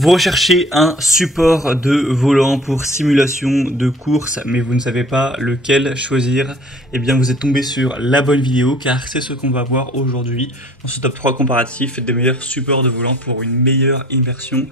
Vous recherchez un support de volant pour simulation de course, mais vous ne savez pas lequel choisir. Eh bien, vous êtes tombé sur la bonne vidéo, car c'est ce qu'on va voir aujourd'hui dans ce top 3 comparatif des meilleurs supports de volant pour une meilleure immersion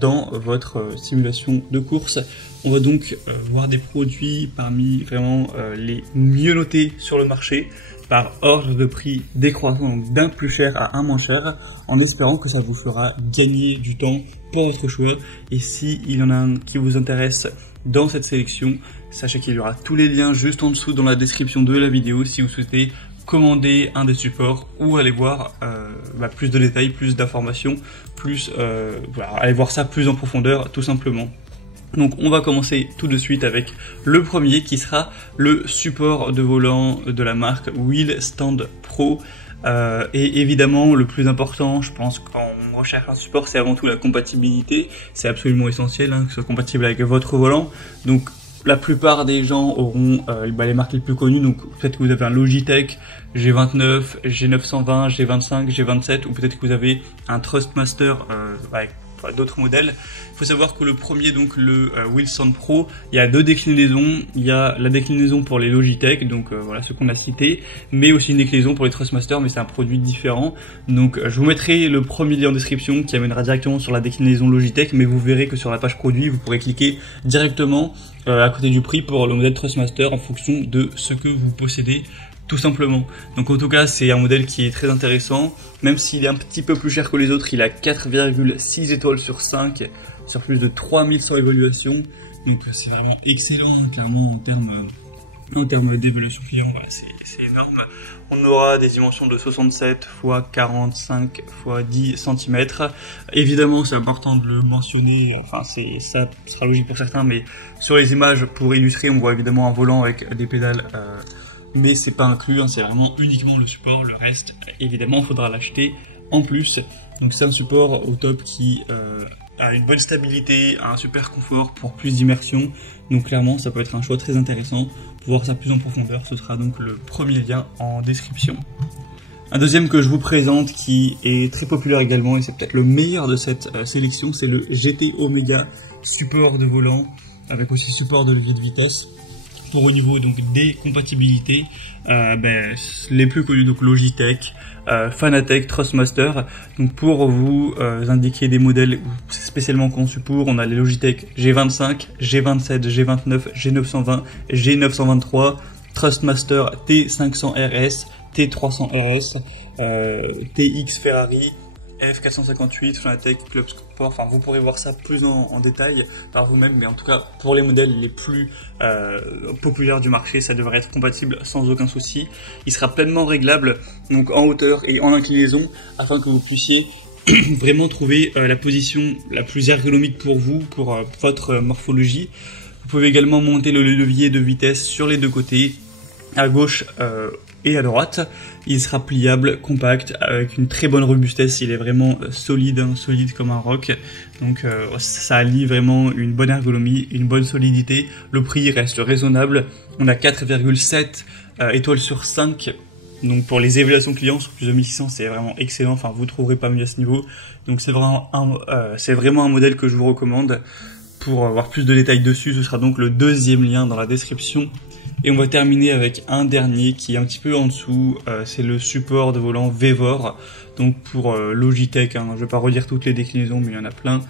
dans votre simulation de course. On va donc voir des produits parmi vraiment les mieux notés sur le marché, par ordre de prix décroissant d'un plus cher à un moins cher, en espérant que ça vous fera gagner du temps pour votre choix. Et s'il y en a un qui vous intéresse dans cette sélection, sachez qu'il y aura tous les liens juste en dessous dans la description de la vidéo si vous souhaitez commander un des supports ou aller voir plus de détails, plus d'informations, aller voir ça plus en profondeur tout simplement. Donc on va commencer tout de suite avec le premier qui sera le support de volant de la marque Wheel Stand Pro. Et évidemment le plus important, je pense, quand on recherche un support, c'est avant tout la compatibilité. C'est absolument essentiel que ce soit compatible avec votre volant. Donc la plupart des gens auront les marques les plus connues. Donc peut-être que vous avez un Logitech G29, G920, G25, G27, ou peut-être que vous avez un Trustmaster avec d'autres modèles. Il faut savoir que le premier, donc le Wheel Stand Pro, il y a deux déclinaisons. Il y a la déclinaison pour les Logitech, donc voilà ce qu'on a cité, mais aussi une déclinaison pour les Trustmaster, mais c'est un produit différent. Donc je vous mettrai le premier lien en description qui amènera directement sur la déclinaison Logitech, mais vous verrez que sur la page produit, vous pourrez cliquer directement à côté du prix pour le modèle Trustmaster en fonction de ce que vous possédez, tout simplement. Donc en tout cas c'est un modèle qui est très intéressant, même s'il est un petit peu plus cher que les autres. Il a 4,6 étoiles sur 5 sur plus de 3100 évaluations, donc c'est vraiment excellent clairement en termes d'évaluation client. Voilà, c'est énorme. On aura des dimensions de 67 x 45 x 10 cm. Évidemment c'est important de le mentionner, enfin ça sera logique pour certains, mais sur les images pour illustrer on voit évidemment un volant avec des pédales, mais c'est pas inclus, c'est vraiment uniquement le support. Le reste, évidemment, il faudra l'acheter en plus. Donc c'est un support au top qui a une bonne stabilité, a un super confort pour plus d'immersion. Donc clairement, ça peut être un choix très intéressant. Pour voir ça plus en profondeur, ce sera donc le premier lien en description. Un deuxième que je vous présente qui est très populaire également, et c'est peut-être le meilleur de cette sélection, c'est le GT Omega support de volant, avec aussi support de levier de vitesse. Pour au niveau donc des compatibilités, les plus connus, donc Logitech, Fanatec, Trustmaster. Donc pour vous indiquer des modèles spécialement conçus pour, on a les Logitech G25, G27, G29, G920, G923, Trustmaster T500RS, T300RS, TX Ferrari, F458, Fanatec, Club Sport. Enfin, vous pourrez voir ça plus en détail par vous-même, mais en tout cas pour les modèles les plus populaires du marché, ça devrait être compatible sans aucun souci. Il sera pleinement réglable donc en hauteur et en inclinaison, afin que vous puissiez vraiment trouver la position la plus ergonomique pour vous, pour votre morphologie. Vous pouvez également monter le levier de vitesse sur les deux côtés, à gauche et à droite. Il sera pliable, compact, avec une très bonne robustesse. Il est vraiment solide, solide comme un roc. Donc ça allie vraiment une bonne ergonomie, une bonne solidité. Le prix reste raisonnable. On a 4,7 étoiles sur 5. Donc pour les évaluations clients sur plus de 1600, c'est vraiment excellent. Enfin, vous trouverez pas mieux à ce niveau. Donc c'est vraiment un modèle que je vous recommande. Pour avoir plus de détails dessus, ce sera donc le deuxième lien dans la description. Et on va terminer avec un dernier qui est un petit peu en dessous, c'est le support de volant Vevor, donc pour Logitech, je ne vais pas redire toutes les déclinaisons, mais il y en a plein,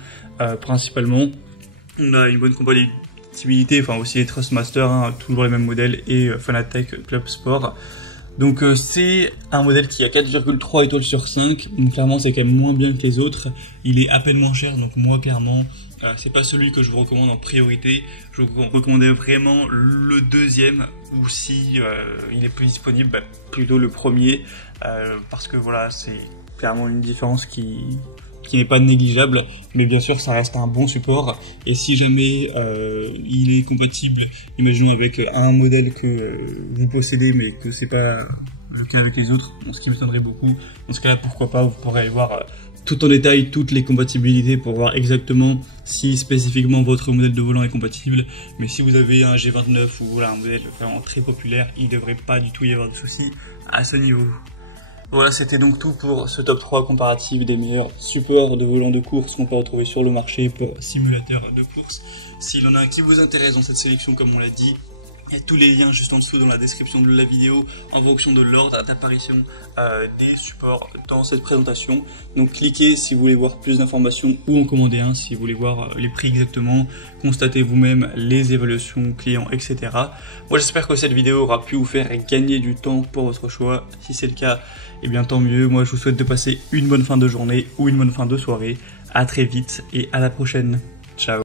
principalement. On a une bonne compatibilité, enfin aussi les Trustmaster, toujours les mêmes modèles, et Fanatec, Club Sport. Donc c'est un modèle qui a 4,3 étoiles sur 5, donc clairement c'est quand même moins bien que les autres. Il est à peine moins cher, donc moi clairement c'est pas celui que je vous recommande en priorité. Je vous recommandais vraiment le deuxième, ou si il est plus disponible, plutôt le premier, parce que voilà, c'est clairement une différence qui n'est pas négligeable, mais bien sûr ça reste un bon support. Et si jamais il est compatible, imaginons avec un modèle que vous possédez mais que c'est pas le cas avec les autres, ce qui m'étonnerait beaucoup, dans ce cas là pourquoi pas, vous pourrez aller voir tout en détail toutes les compatibilités pour voir exactement si spécifiquement votre modèle de volant est compatible. Mais si vous avez un G29 ou voilà, un modèle vraiment très populaire, il ne devrait pas du tout y avoir de soucis à ce niveau. Voilà, c'était donc tout pour ce top 3 comparatif des meilleurs supports de volants de course qu'on peut retrouver sur le marché pour simulateurs de course. S'il y en a un qui vous intéresse dans cette sélection, comme on l'a dit, il y a tous les liens juste en dessous dans la description de la vidéo en fonction de l'ordre d'apparition des supports dans cette présentation. Donc cliquez si vous voulez voir plus d'informations ou en commander un si vous voulez voir les prix exactement, constatez vous-même les évaluations clients, etc. Moi j'espère que cette vidéo aura pu vous faire gagner du temps pour votre choix. Si c'est le cas, eh bien tant mieux. Moi je vous souhaite de passer une bonne fin de journée ou une bonne fin de soirée. À très vite et à la prochaine. Ciao.